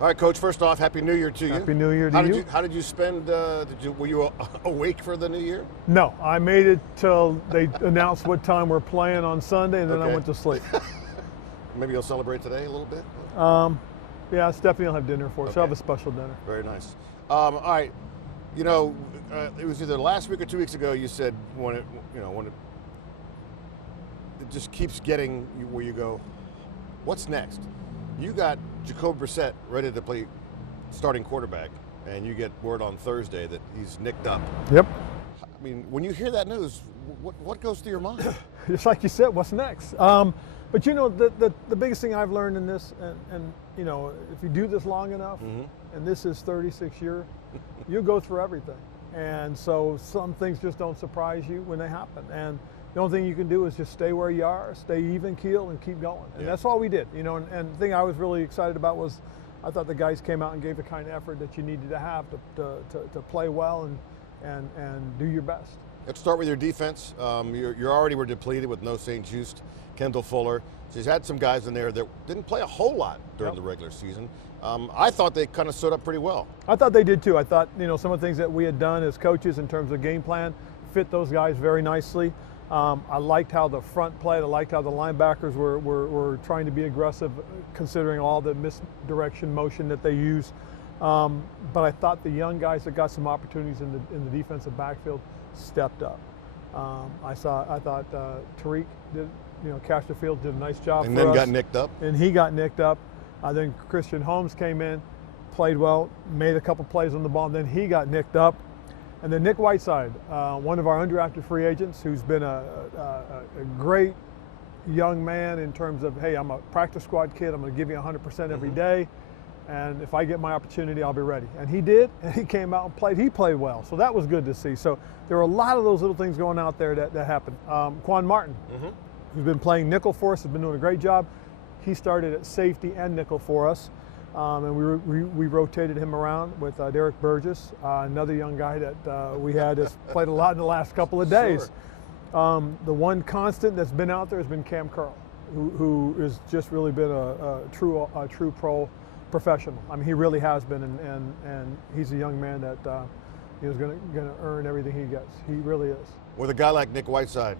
All right, Coach, first off, Happy New Year to you. Happy New Year to you. How did you spend, were you awake for the New Year? No, I made it till they announced what time we're playing on Sunday, and then I went to sleep. Maybe you'll celebrate today a little bit? Yeah, Stephanie will have dinner for us. Okay. She'll have a special dinner. Very nice. All right, you know, it was either last week or 2 weeks ago you said when it just keeps getting where you go, what's next? You got Jacoby Brissett ready to play starting quarterback, and you get word on Thursday that he's nicked up. Yep. I mean, when you hear that news, what goes through your mind? Just like you said, what's next? But you know, the biggest thing I've learned in this, and you know, if you do this long enough, and this is 36 years, you go through everything. And so some things just don't surprise you when they happen. And the only thing you can do is just stay where you are, stay even keel, and keep going. And that's all we did. You know, and the thing I was really excited about was I thought the guys came out and gave the kind of effort that you needed to have to play well and do your best. Let's start with your defense. You already were depleted with no St. Just, Kendall Fuller. So he's had some guys in there that didn't play a whole lot during the regular season. I thought they kind of stood up pretty well. I thought they did too. I thought, you know, some of the things that we had done as coaches in terms of game plan fit those guys very nicely. I liked how the front played. I liked how the linebackers were trying to be aggressive, considering all the misdirection motion that they use. But I thought the young guys that got some opportunities in the defensive backfield stepped up. I thought Tariq did, you know, Casterfield did a nice job and for us. then got nicked up. And he got nicked up. Then Christian Holmes came in, played well, made a couple plays on the ball, and then he got nicked up. And then Nick Whiteside, one of our undrafted free agents, who's been a great young man in terms of, hey, I'm a practice squad kid. I'm going to give you 100% every day. And if I get my opportunity, I'll be ready. And he did, and he came out and played. He played well, so that was good to see. So there were a lot of those little things going out there that happened. Quan Martin, who's been playing nickel for us, has been doing a great job. He started at safety and nickel for us. And we rotated him around with Derek Burgess, another young guy that we had has played a lot in the last couple of days. Sure. The one constant that's been out there has been Cam Curl, who has just really been a true pro professional. I mean, he really has been, and he's a young man that is going to earn everything he gets. He really is. With a guy like Nick Whiteside,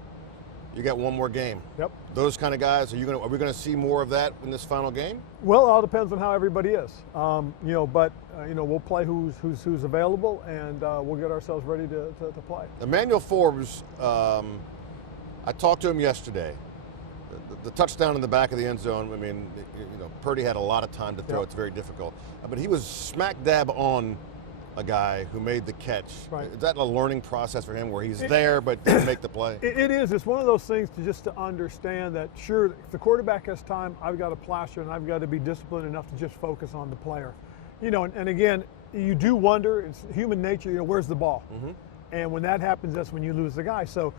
you got one more game. Yep. Those kind of guys, are we going to see more of that in this final game? Well, it all depends on how everybody is. You know, but you know, we'll play who's available, and we'll get ourselves ready to play. Emmanuel Forbes, I talked to him yesterday. The touchdown in the back of the end zone. I mean, you know, Purdy had a lot of time to throw. Yep. It's very difficult, but he was smack dab on a guy who made the catch. Right. Is that a learning process for him where he's there but didn't make the play? It is. It's one of those things to understand that, sure, if the quarterback has time, I've got to plaster and I've got to be disciplined enough to just focus on the player. You know, and again, you do wonder, it's human nature, you know, where's the ball? And when that happens, that's when you lose the guy. So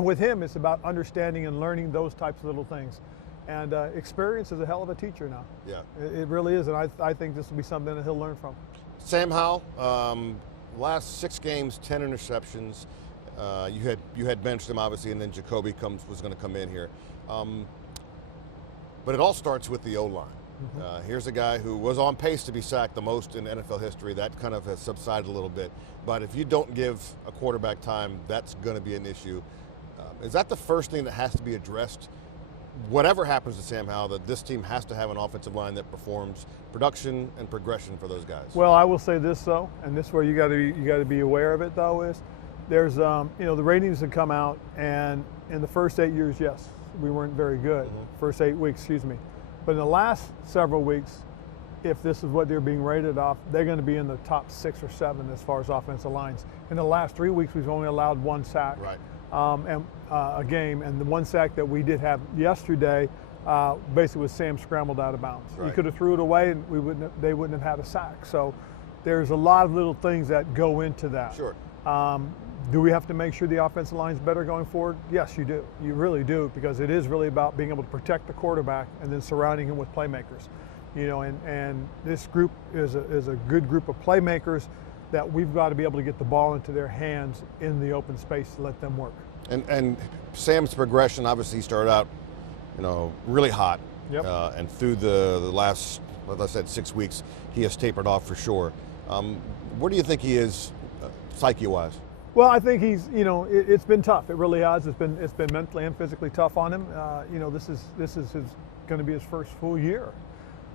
with him, it's about understanding and learning those types of little things. And experience is a hell of a teacher now. Yeah. It really is, and I think this will be something that he'll learn from. Sam Howell, last 6 games, 10 interceptions. You had benched him, obviously, and then Jacoby was going to come in here. But it all starts with the O-line. Here's a guy who was on pace to be sacked the most in NFL history. That kind of has subsided a little bit. But if you don't give a quarterback time, that's going to be an issue. Is that the first thing that has to be addressed? Whatever happens to Sam Howell, that this team has to have an offensive line that performs production and progression for those guys. Well, I will say this though, and this is where you got to be aware of it though, is there's you know, the ratings have come out, and in the first 8 years, yes, we weren't very good. First 8 weeks, excuse me. But in the last several weeks, if this is what they're being rated off, they're going to be in the top 6 or 7 as far as offensive lines. In the last 3 weeks, we've only allowed 1 sack. Right. A game, and the 1 sack that we did have yesterday basically was Sam scrambled out of bounds. Right. He could have threw it away, and they wouldn't have had a sack. So there's a lot of little things that go into that. Sure. Do we have to make sure the offensive line is better going forward? Yes, you do. You really do, because it is really about being able to protect the quarterback and then surrounding him with playmakers. You know, and this group is a good group of playmakers that we've got to be able to get the ball into their hands in the open space to let them work. And Sam's progression, obviously he started out, you know, really hot. Yep. And through the last as I said, 6 weeks, he has tapered off for sure. Where do you think he is psyche-wise? Well, I think he's, it's been tough. It really has. It's been mentally and physically tough on him. This is going to be his first full year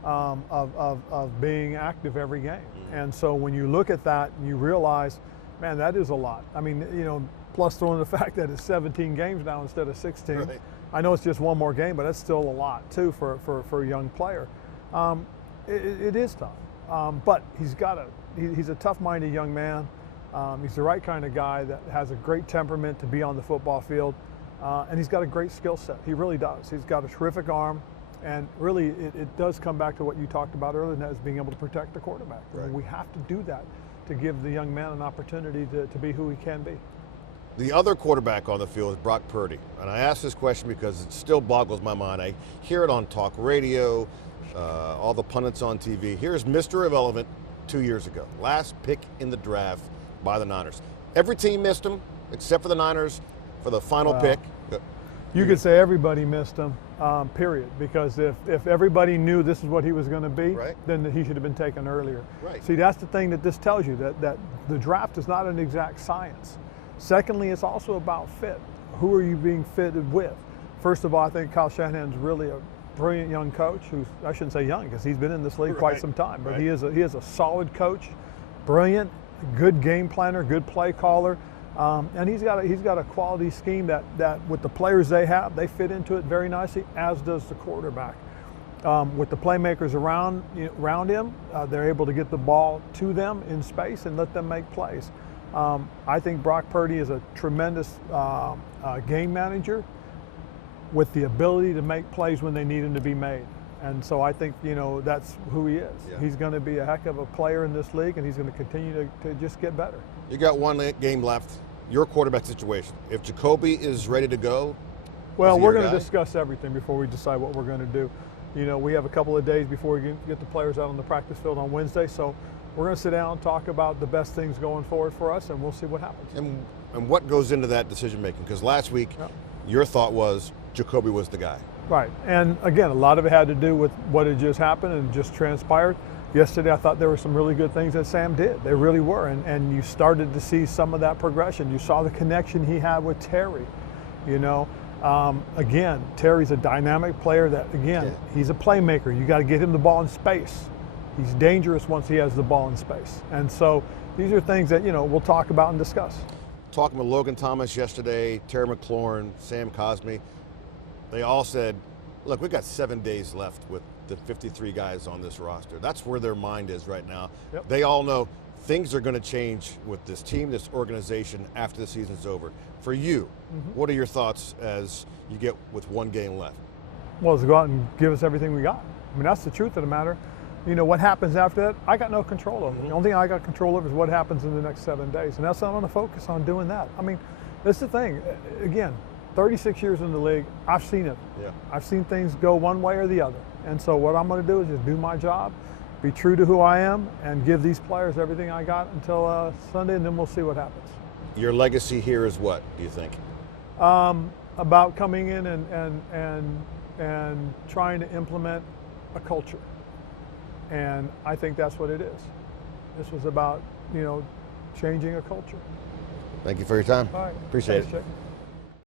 of being active every game. And so when you look at that and you realize, man, that is a lot. I mean, plus throwing the fact that it's 17 games now instead of 16. Right. I know it's just one more game, but that's still a lot too for a young player. It is tough, but he's a tough-minded young man. He's the right kind of guy that has a great temperament to be on the football field, and he's got a great skill set. He really does. He's got a terrific arm, and really it does come back to what you talked about earlier, and that is being able to protect the quarterback. Right. We have to do that to give the young man an opportunity to be who he can be. The other quarterback on the field is Brock Purdy, and I ask this question because it still boggles my mind. I hear it on talk radio, all the pundits on TV. Here's Mr. Irrelevant 2 years ago, last pick in the draft by the Niners. Every team missed him except for the Niners for the final pick. You could say everybody missed him, period, because if everybody knew this is what he was going to be, right, then he should have been taken earlier. Right. See, that's the thing that this tells you, that the draft is not an exact science. Secondly, it's also about fit. Who are you being fitted with? First of all, I think Kyle Shanahan's really a brilliant young coach who's, I shouldn't say young because he's been in this league quite some time, but he is a solid coach, brilliant, good game planner, good play caller, and he's got a quality scheme that with the players they have, they fit into it very nicely, as does the quarterback. With the playmakers around him, they're able to get the ball to them in space and let them make plays. I think Brock Purdy is a tremendous game manager with the ability to make plays when they need him to be made. And so I think, that's who he is. Yeah. He's going to be a heck of a player in this league, and he's going to continue to just get better. You got one game left. Your quarterback situation. If Jacoby is ready to go, well, we're going to discuss everything before we decide what we're going to do. We have a couple of days before we get the players out on the practice field on Wednesday, so we're going to sit down and talk about the best things going forward for us, and we'll see what happens. And what goes into that decision making? Because last week, your thought was Jacoby was the guy. Right, and again, a lot of it had to do with what had just happened and just transpired. Yesterday, I thought there were some really good things that Sam did. They really were, and you started to see some of that progression. You saw the connection he had with Terry. Again, Terry's a dynamic player that, he's a playmaker. You got to get him the ball in space. He's dangerous once he has the ball in space. And so these are things that, we'll talk about and discuss. Talking with Logan Thomas yesterday, Terry McLaurin, Sam Cosmi, they all said, look, we've got 7 days left with the 53 guys on this roster. That's where their mind is right now. Yep. They all know things are going to change with this team, this organization after the season's over. For you, what are your thoughts as you get with 1 game left? Well, it's to go out and give us everything we got. I mean, that's the truth of the matter. What happens after that, I got no control over. The only thing I got control over is what happens in the next 7 days. And that's what I'm going to focus on, doing that. I mean, that's the thing. Again, 36 years in the league, I've seen it. Yeah. I've seen things go one way or the other. And so what I'm going to do is just do my job, be true to who I am, and give these players everything I got until Sunday, and then we'll see what happens. Your legacy here is what, do you think? About coming in and trying to implement a culture. And I think that's what it is. This was about, changing a culture. Thank you for your time. All right. Appreciate Thanks, it. Chick.